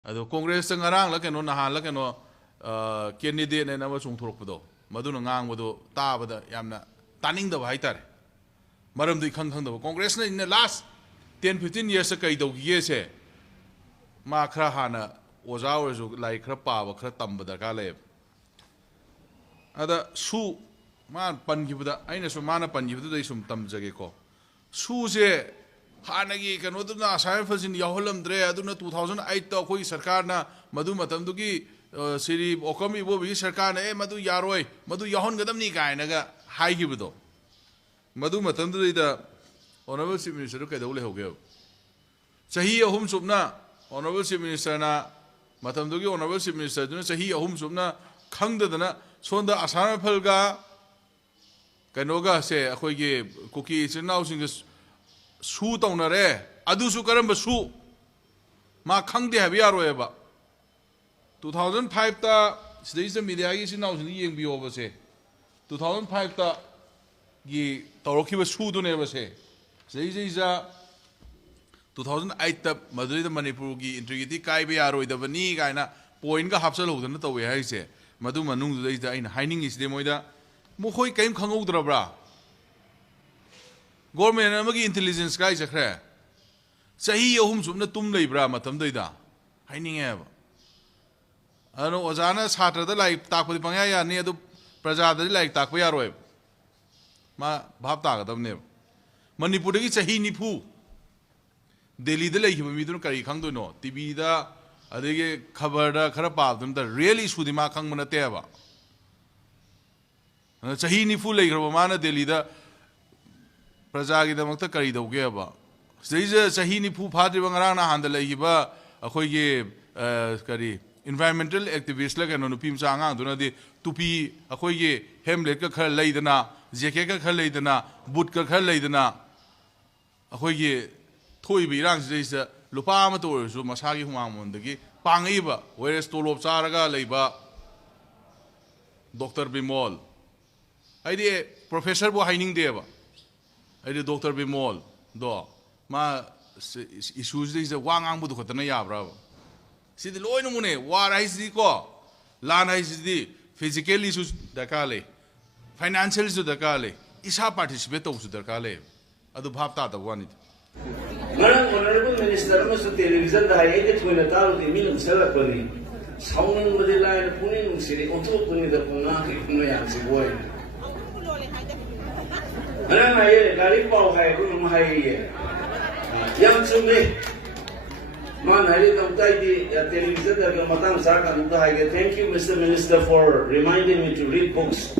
अदो Congress ngarang la keno nahan la keno candidate ne nama chungthorokpado maduna ngangbodo tabada yamna taningdaba haitare maramdui khangkhangdaba congress na in the last 10-15 years kai dawgiye se ma khra hana oja oju lai khra pawa khra tambada ka le ada su man pangibada aina su mana pangibada dai sum tamjage ko su je हानगी कनोदुना असाइन फजिन याहोलमद्रे अदुना 2008 त कोई सरकार ना मधु मतमदुगी श्री ओकम इबोबी सरकार ने मधु यारोय मधु याहोन गदमनी कायनगा हाइगिबदो मधु मतमदुदा ऑनरेबल चीफ मिनिस्टर कैदौले होगे सही अहुम सुबना ऑनरेबल चीफ मिनिस्टर ना मतमदुगी ऑनरेबल चीफ मिनिस्टर दुना सही अहुम सुबना खंगदना सोंदा असाइन फलगा कनोगा से अखोइगे cookie चिनाउ Singh su taunare adusu karamba su ma khangde habi yaroeba 2005 ta sidai se media gi sinau sin yeng bi oba se 2005 ta gi tawrokhiba su du ne ba se sei sei ja 2008 ta maduri da manipur gi integrity kai be yaroi da bani gaina point ga hapsal hodana tawe hai se madu manung du da aina haining is de moida mo khoi kaim khangou drabra government amagi intelligence kai chakre sahi ahum sumna tum leibra matam doida haining eba ano ojana chhatra da lai takpadi pangya ya ne adu praja da lai takpa ya roi ma bhab ta ga damne manipur gi sahi nifu delhi da lai hiba mi dun kari khang do no tv da adege khabar da khara pa dun da really sudi ma khang mana te ba sahi nifu lai gro ma na delhi da प्रजा की दमकता करी दोगे अब सही सही निफु फाद्री बंगरांग ना हांदल लेगिबा अखोई के करी environmental activist लगे नो नुपीम चांगांग दुना दे तुपी अखोई के हेमलेट का खर लेइदना जैकेट का खर लेइदना बूट का खर लेइदना अखोई के थोई बिरांग से लुपा म तो सु मसागी हुमांग मोंदगी पांगईबा वेरेस तोलोब चारगा लेइबा डॉक्टर बिमोल आइदे प्रोफेसर बो हाइनिंग देबा I Dr. Bimol, do ma issues is a wang ang budu kotana ya bravo. See the loy no mune, war is the ko, lana is the physical issues the kale, financial issues the kale, isa participate to the kale. Adu bhapta the one it. Madam Honorable Minister, Mr. Television, the high when a town the minimum salary, sounding with the line of Punin City, on top of the Punaki, Punayansi boy. Mana ayah dari bawah hai pun mahai yang sumber mana hari tempat di television dari matang sarkan untuk hai thank you Mr. Minister for reminding me to read books.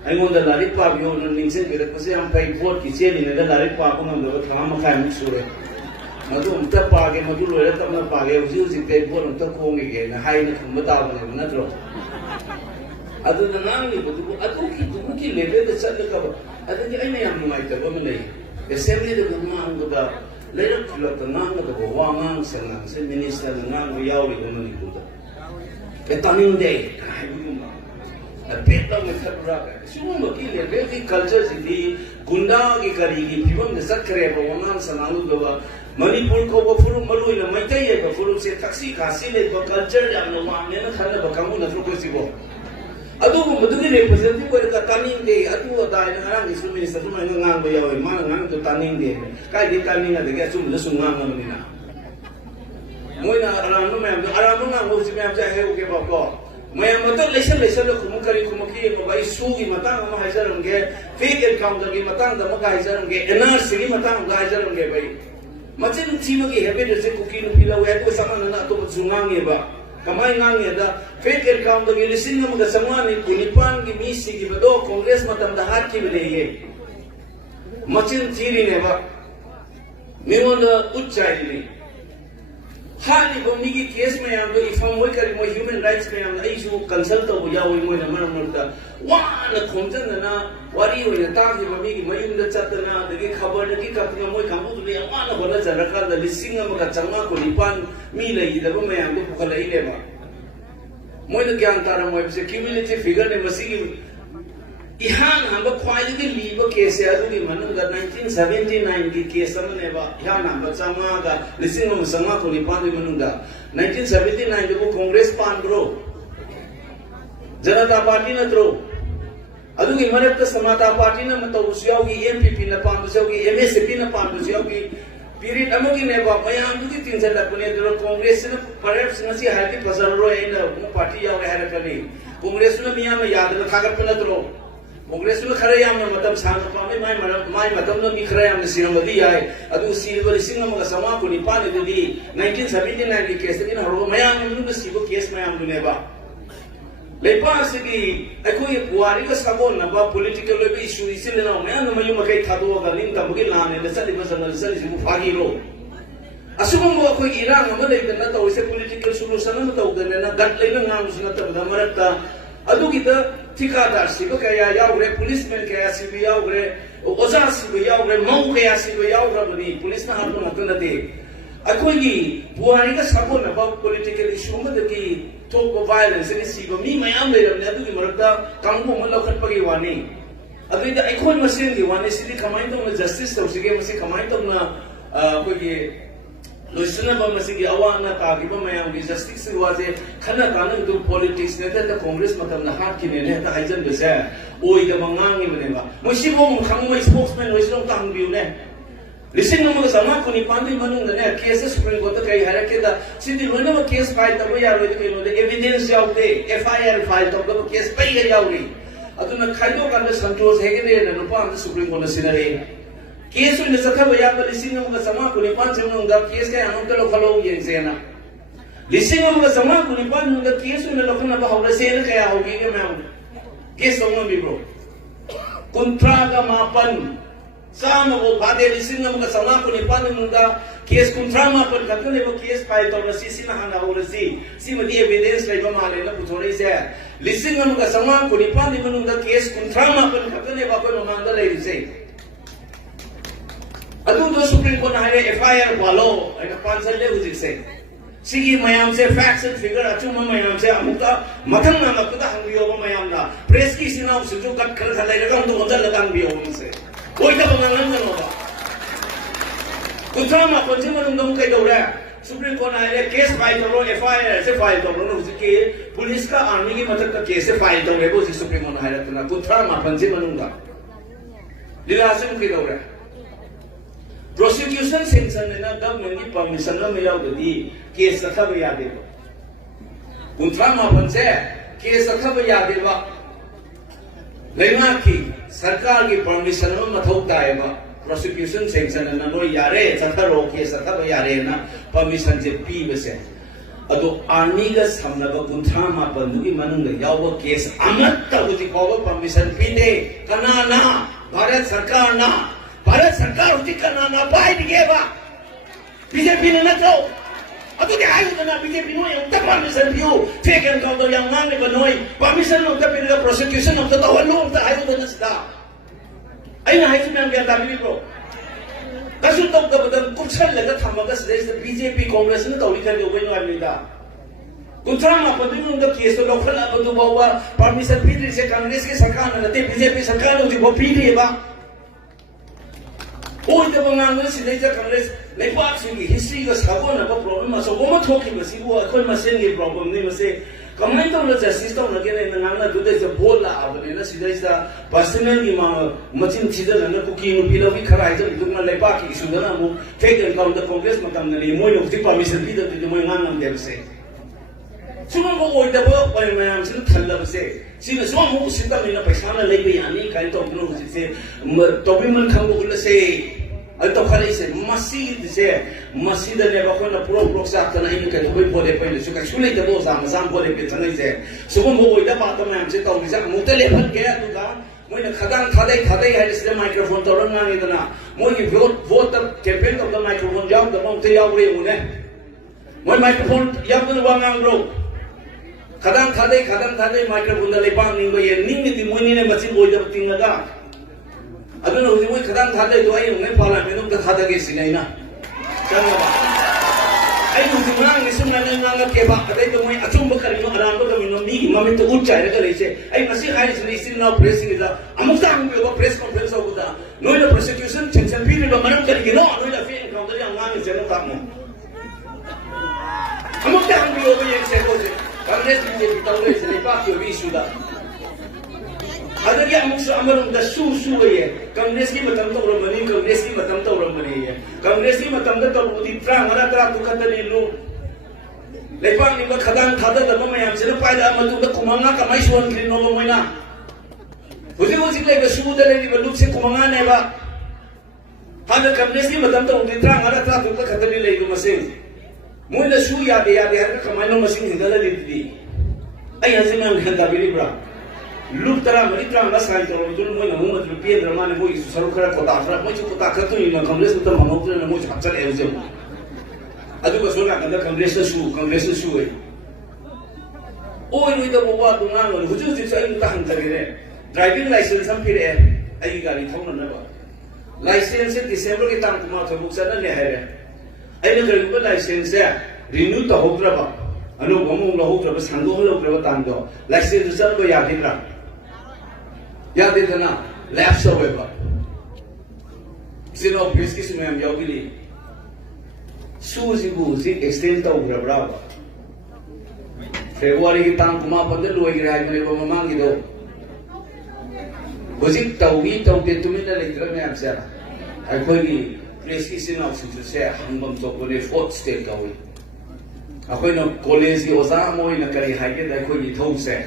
Saya mau dah lari pap yo ningsen kita pasti yang pay vote kicil ini dah lari pap pun ambil kamar makan musuh. Madu untuk pagi madu luar tak nak pagi usi pay vote untuk kong ini hai ni kumba tahu mana mana terus. Adu nanang ni betul adu kita level dah cakap apa. Ada ni ayah yang mengajar kami ni. Assembly itu kumang kita. Lain pula tenang kita bawa senang. Se minister tenang beliau itu mana itu. Etaning day. Beta method berapa? Semua bagi level culture sini gunda ki kari ki pibam desak kerja bawa senang itu bawa. Manipur ko bawa malu ina maitai ya bawa se taksi kasih le bawa culture yang nama ni nak kena bakamu nak terus siapa. Aduh, betul ni representatif mereka taning deh. Aduh, dah ini orang isu minister semua ini ngang bayar, mana ngang tu taning deh. Kaya di taning ada dia cuma lesu ngang ni na. Mungkin orang tu ngang mesti macam saya oke bapa. Macam betul lesson lo kumukari, bagai sugi matang sama hajar orang fake account lagi matang sama hajar orang NRC ni matang hajar orang bagai. Macam cina ki habis dari kuki nupilau itu sama nak tu bersungang ni ba. Kamay ngang ada fake account lagi lising ng mga samwa ni kunipan gi misi gi bado congress matam dahat ki bile machin chiri ne ba memonda uchai ni hali gomni gi case mein am ifam moi kari moi human rights mein am isu consult to ya oi moi na man murta wa na khomjan na wari oi na ta gi mami gi mayum da chat na de khabar gi kapna moi kamu ni ama na bana jaraka da lising ng mga changma kunipan mi lai da ba mai am ko khala ile ba moi na gyan tara moi se cumulative figure ne masi ihan hamba khwaidagi liba case adugi manunga 1979 gi case amaneba ihan hamba chama ga lising am sanga thoni pandi manunga 1979 go congress pan bro janata party na tro adugi marakta samata party na mataw siyawgi mpp na pan siyawgi msp na pan siyawgi period amagi neba mayam dugi tinsa lakune dro congress na perhaps nasi harti pasaro ina party yaw harakani congress na miyam yad na thagat na tro congress na khare yam na matam sang pa mai matam na mi khare yam na sinamadi ai adu silver singam ga sama ko ni pani di 1979 ki case ni haro mayam nu sibo case mayam du neba lepa sigi akoi buari ka sabon na ba political issue isin na mayam na mayu makai thado ga nin ta bugi na ne sali masal sali sibo fagi ro asumang mo akoi irang ma dai na to se political solution na to ga na gat le na ngam suna ta da marakta adu kita ठिकादार सिबो कया यावरे policeman कया सिबो यावरे ओजा सिबो यावरे मौ कया सिबो यावरा बनी पुलिस ना हाथ न नते अखोगी बुहारी का सबो न बा पॉलिटिकल इशू में दकी टॉक ऑफ वायलेंस ने सिबो मी मयाम ले रने अदुगी मरदा कांगो म लखन पगी वानी अदुई द अखोन मसेन दी वानी सिदी कमाइन तो जस्टिस तौसिगे मसे कमाइन तो ना कोगी लोइसना बमसिगी अवाना तागिबा मयाम की जस्टिस वाजे खना कानन दु पॉलिटिक्स ने त कांग्रेस मतम ना हाथ की ने त हाइजन बेसे ओइ द मंगांग नि बनेबा मोसिबो खंग मै स्पोक्समैन लोइसनो तांग बिउ ने लिसिंग नमग समा कुनि पांदि मनुंग ने केस सुप्रीम कोर्ट कई हरके द सिदी लोइना म केस फाइल तब यारो के नो एविडेंस याउते एफआईआर फाइल तब केस पई याउरी अदुना खाइदो कान संतोष हेगे ने नुपा सुप्रीम कोर्ट सिनरे केस में सखा भैया का लिसिंग का समा कुनि पान से उनका केस का हम तो खलो ये सेना लिसिंग का समा कुनि पान उनका केस में लोखन का होगा सेना क्या होगी के मैं केस सोनो भी ब्रो कुंट्रा का मापन साम वो बादे लिसिंग का समा कुनि पान उनका केस कुंट्रा मापन करते ने वो केस फाइल तो रसी सिना हना हो रसी सी मदी एविडेंस लेबा माले ना पुथोरे से लिसिंग का समा कुनि पान उनका केस कुंट्रा मापन करते ने बाको मांगा ले से अदुदो सुप्रीम कोर्ट हारे एफआईआर वालो एका पांचल ले हुजिक से सिगी मयाम से फैक्ट्स एंड फिगर अचुम मयाम से अमुका मथंग ना मकदा हंगियो मयाम ना प्रेस की सिनाव से जो कट कर खलाई रकम तो मजल लगान बियो से कोई तो बंगलन न होगा कुछ ना पंजे मन दम कई दौड़ा सुप्रीम कोर्ट हारे केस फाइल करो एफआईआर से फाइल करो ना उसके पुलिस का आर्मी की मदद का केस से फाइल करो वो सुप्रीम कोर्ट हारे तो ना कुछ ना पंजे मनूंगा दिलासन की दौड़ा prosecution sanction na government ki permission na milaw di case sakhab yaade ba kuntra ma panse case sakhab yaade ba leina ki sarkar ki permission ma mathau tae ba prosecution sanction na no yare sakharo case sakhab yare na permission je pi base ado army ga samna ba kuntra ma pandu ki manung ga yaw ba case amat ta uti ko ba permission pi de kana na bharat sarkar na Bharat सरकार उसी करना ना पाए दिएगा BJP ने ना तो अब तो क्या है उतना बीजेपी ने उत्तर परमिशन दियो fake encounter yang mang ne banoi permission उत्तर पिन prosecution उत्तर तो वालों उत्तर है उतना सदा आई ना है तो मैं क्या दाबी ब्रो कसु तो बदन कुछ लगा था मगर से बीजेपी कांग्रेस ने तो लिखा दियो कोई नहीं था कुछ ना पति ने उनका केस तो लोकल अब तो बाबा परमिशन भी से कांग्रेस की सरकार ने ते बीजेपी सरकार ने वो भी दिएगा ओइ द बंगाल में सिले जा कांग्रेस लेपाक सिंगी हिस्ट्री का साबो ना प्रॉब्लम मा सो गोमा थोकी मसी वो अखोन मसेन की प्रॉब्लम नहीं मसे कमेंट तो जस्टिस तो लगे ने नांगना दुदे से बोल ला आबने ना सिले सा पर्सनल की मा मचिन चीज ना कुकी नु पिलो भी खरा है जब दुना लेपाक की इशू ना मु फेक एनकाउंटर कांग्रेस मतम ने मोय नो ति परमिशन भी दे मोय नांगम दे से सुनो वो ओइ द बो पय मैम सिन थल्लब से सिन सो मु सिता ने पैसा ना ले यानी काई तो नो से तोबी मन खंगो गुल से अल्टो खले से मस्जिद ने बखोना प्रो प्रोक्सा तना इन के थोई बोले पहिले सुका सुले त दो साम साम बोले पे चंगै से सुगम हो ओइदा बात में हमसे तो बिजा मुते लेफन के दुगा मोइना खदान खादै है से माइक्रोफोन तो रंग नांगे तना मोइ वोट कैंपेन तो माइक्रोफोन जाउ त मौते याउ रे मुने मोइ माइक्रोफोन याउ न वांगांग ब्रो खदान खादै माइक्रोफोन द लेपा निंगो ये निंग ति मोइनी ने मचिन ओइदा तिंगगा अदुन हुजि मोइ खदान खादै तो आई ने पार्लियामेंट द खादा के सिनाइना चंगबा आई हुजि नांग नि सुन नांग के बा अदै तो मोइ अचुम करिनो अरान को मिनो मी mami to uchai na kali che ai masi hai sini sin na press ni da amuk tang bi ba press conference au da no ina prosecution chen bi ba manam kali no no ina fi encounter yang ngami che no tak mo amuk tang bi ba yang che ko che Congress ni je bitau le se pa ki bi su da adar yang amuk su amarum da su ye Congress ki matam to ro mani Congress ki matam to ro mani ye Congress ki matam da to di tra ngara tra tu ka ni lu Lepas ni kadang kada dalam macam mana pada matu dah kumanga kamai suan kiri nopo mana. Uji lagi sudah lagi belum sih kumanga ni ba. Hada kamnes ni macam tu di terang ada terang tu kata ni lagi masing. Mula su ya dia kamai nopo masing hingga lagi di. Ayah sih memang hendak beli bra. Lu terang beli terang lah sekali kalau betul mula mula tu pian drama ni mula seru kerana kota Afra mula kota kerana ni kamnes tu terang mula tu mula macam mana tu. Aduh kesulitan kan Congress su eh. Oh ini dah bawa tu nang, hujung saya itu tahan terkini. Driving license hampir ayi gari tahu mana ba. License December kita tang cuma tu bukan ada ni ada. Ayi nak kalau license renew tak hook berapa. Anu kamu lah hook berapa, sanggup lah berapa tangdo. License tu yakin lah. Yakin sana, lapse berapa. Sino biscuit semua yang jauh pilih. Susi extend tahu berapa. Februari kita kuma pada luar kira hari ni memang gitu. Bosik tahu tu mina lagi terus ni apa? Aku ni place kisi nak susu saya hambam tu boleh fourth state kau. Aku ni college osa mo ni kari hari kita aku ni tahu saya.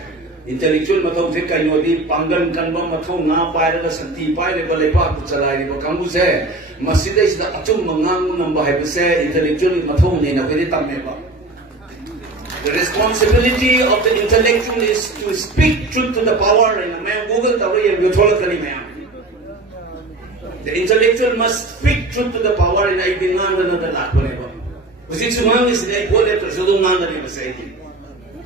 Intellectual matau je kayu di panggan kanbang matau ngapai ada senti pai lepas lepas berjalan ni kamu saya masih dah sudah acung mengang nambah saya intellectual matau ni nak jadi tamme ba. The responsibility of the intellectual is to speak truth to the power and man Google tahu yang betul kali man. The intellectual must speak truth to the power and I binang dan nak boleh ba. Usik semua ni sedai boleh tersedung nang dari masa ini.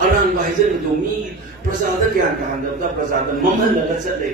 Orang bahasa itu mi प्रसाद ज्ञान कहा जाता प्रसाद ममल लगा चल रहे